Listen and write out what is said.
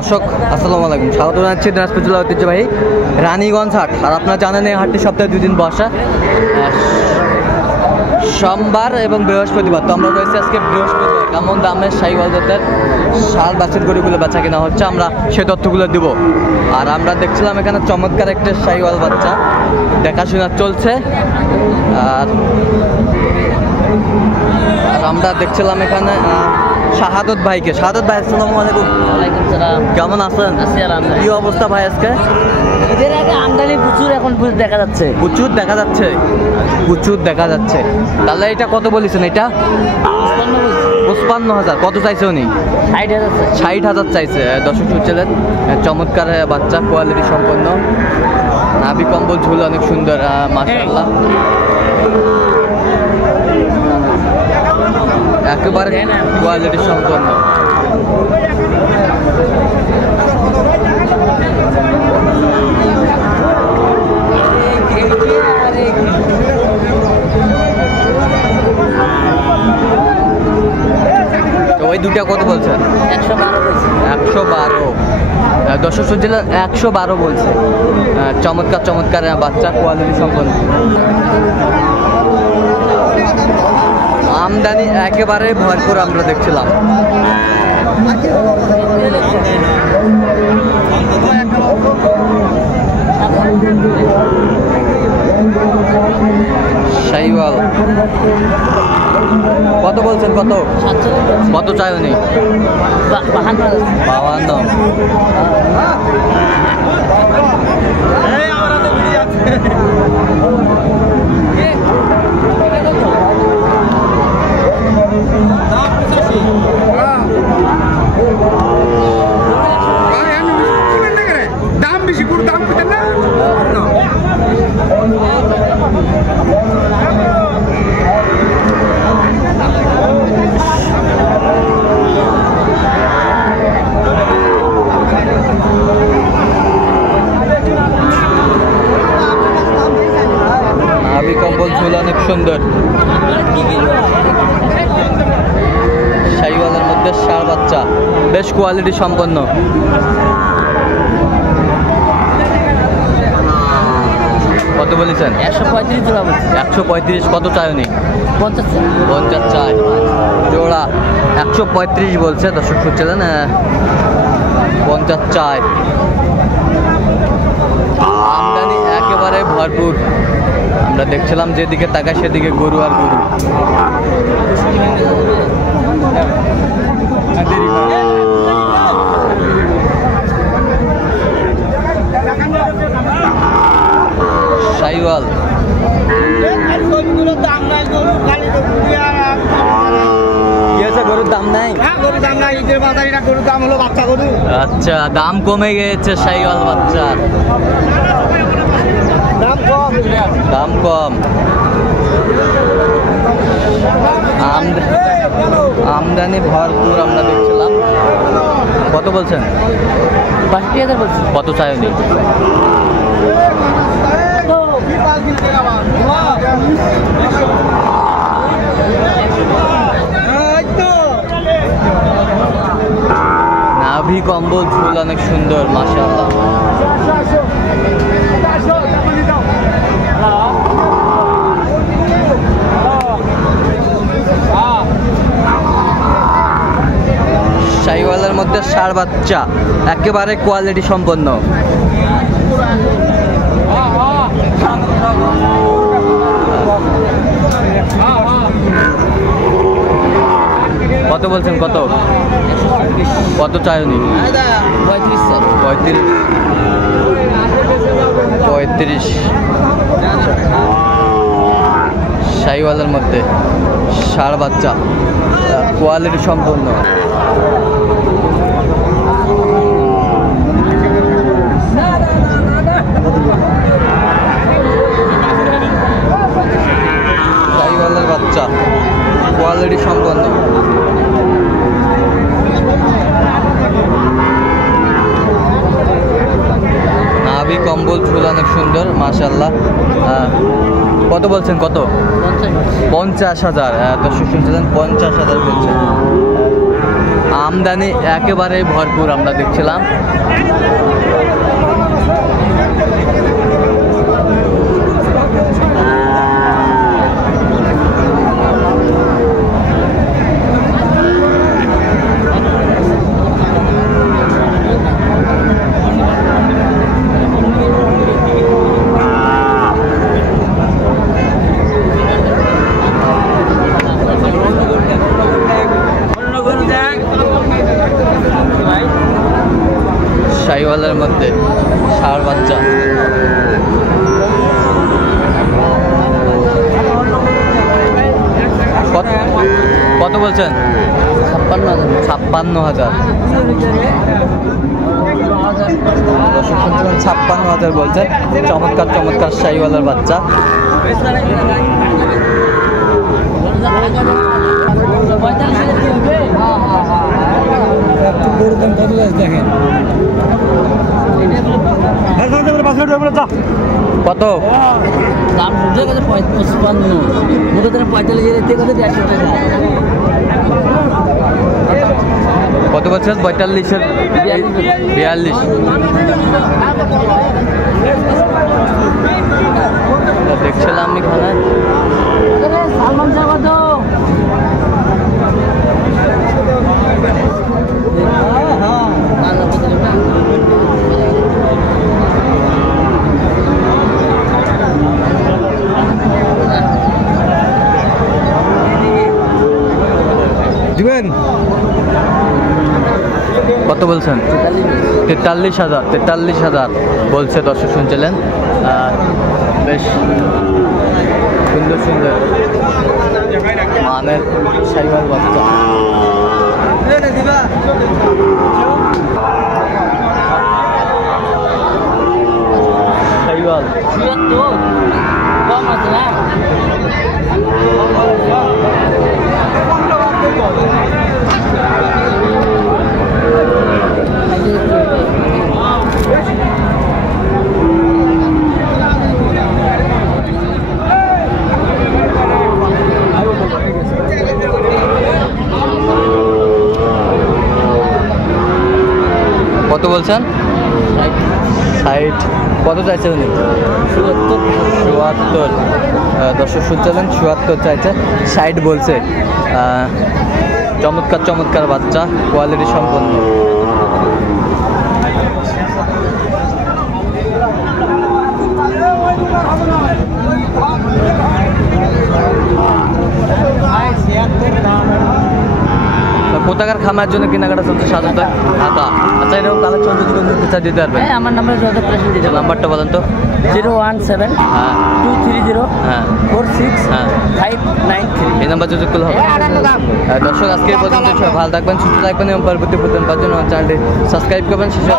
দর্শক আসসালামু আলাইকুম, স্বাগত জানাচ্ছি দিনাজপুর জেলা ঐতিহ্যবাহী রানীগঞ্জ হাট। আর আপনারা জানেন এই হাটটি সপ্তাহে 2 দিন বসা, সোমবার এবং বৃহস্পতিবার। তো আমরা রয়েছি আজকে বৃহস্পতিবার। কেমন দামের শাহিওয়াল জাতের ষাঁড় বাছুর গরুগুলো বেচা কেনা হচ্ছে আমরা সেই তথ্যগুলো দিব। আর আমরা দেখছিলাম এখানে চমৎকার একটা শাহিওয়াল বাচ্চা দেখাশোনা চলছে। আর আমরা দেখছিলাম এখানে শাহাদত ভাইকে। শাহাদত ভাই আসসালামু আলাইকুম। কেমন আছেন? কি অবস্থা ভাই আজকে? এর আগে আমদানি প্রচুর, এখন দেখা যাচ্ছে প্রচুর দেখা যাচ্ছে, প্রচুর দেখা যাচ্ছে। তাহলে এটা কত বলেছেন? এটা 55,000। কত চাইছে উনি? 60,000 চাইছে। দর্শক শুনছিলেন, চমৎকার বাচ্চা, কোয়ালিটি সম্পন্ন, নাভি কম্বল ঝুল অনেক সুন্দর, মাশাআল্লাহ, একেবারে কোয়ালিটি সম্পন্ন। তো ওই দুটা কত বলছেন? 112। দর্শক শুনছিল 112 বলছে। চমৎকার চমৎকার বাচ্চা, কোয়ালিটি সম্পন্ন। আমদানি একেবারে ভরপুর আমরা দেখছিলাম। শাহিওয়াল কত বলছেন? কত কত চাই উনি? 52। দাম বেশি করে দাম পেতেন না। নাভি কম্বল ঝুল অনেক সুন্দর। শাহিওয়ালের মধ্যে ষাঁড় বাচ্চা, বেশ কোয়ালিটি সম্পন্ন। কত বলেছেন? 135। কত চাই উনি? 50 চাই জোড়া। 135 বলছে। দর্শক শুনছিলেন, 50 চাই। আমদানি একেবারে ভরপুর। আমরা দেখছিলাম যেদিকে তাকায় সেদিকে গরু আর গরু। শাহিওয়াল কি আছে? গরুর দাম নাই? গরুর দাম নাই, ঈদের বাজার এটা গরুর দাম হলো বাচ্চা গরু। আচ্ছা, দাম কমে গেছে শাহিওয়াল বাচ্চার, দাম কম। দাম কম। আমদানি ভরপুর আমরা দেখছিলাম। কত বলছেন? 62,000 বলছি। কত চাই উনি? নাভি কম্বল ঝুল অনেক সুন্দর, মাশাআল্লাহ। শাহিওয়ালের মধ্যে ষাঁড় বাচ্চা, একেবারে কোয়ালিটি সম্পন্ন। কত বলছেন? কত কত চাই উনি? 35। শাহিওয়ালের মধ্যে ষাঁড় বাচ্চা, কোয়ালিটি সম্পন্ন। শাহিওয়ালের বাচ্চা, কোয়ালিটি সম্পন্ন। নাভি কম্বল ঝুল অনেক সুন্দর, মাশাআল্লাহ। কত বলছেন? কত? 50,000। দর্শক শুনছিলেন 50,000 বলছেন। আমদানি একেবারে ভরপুর আমরা দেখছিলাম। শাহিওয়ালের মধ্যে ষাঁড় বাচ্চা কত বলছেন? 56,000। 56,000 বলছেন। চমৎকার চমৎকার শাহিওয়ালের বাচ্চা। কত দাম শুনছে কত? 55। মুখে 45 টাকা। কত বলছেন? 45-এর 42। দেখছিলাম এখানে সালমান শাহ কত? দিবেন কত বলছেন? 43,000। 43,000 বলছে, দর্শক শুনছিলেন। বেশ সুন্দর সুন্দর মানের শাহিওয়াল বাচ্চা। শাহিওয়াল 76 কম আছে না? কত বলছেন? 60। কত চাইছে উনি? 74। দর্শক শুনছিলেন 74 চাইছে, 60 বলছে। চমৎকার চমৎকার বাচ্চা, কোয়ালিটি সম্পন্ন। কোথাকার খামার জন্য কেনাকাটা চলছে? সাজুদা ঢাকা। আচ্ছা, এরকম কালেকশন যদি কোনো নিতে চাই দিতে পারবেন? আমার নাম্বার যোগাযোগ করে দিতে হবে। নাম্বারটা বলেন তো। 017 হ্যাঁ 230 হ্যাঁ 46 হ্যাঁ 593। এই নাম্বার যোগাযোগ করলে হবে। দর্শক আজকে এই পর্যন্ত সবাই ভালো থাকবেন, সুস্থ থাকবেন এবং পরবর্তী প্রতিদিন পাওয়ার জন্য চ্যানেলটি সাবস্ক্রাইব করবেন। শেষে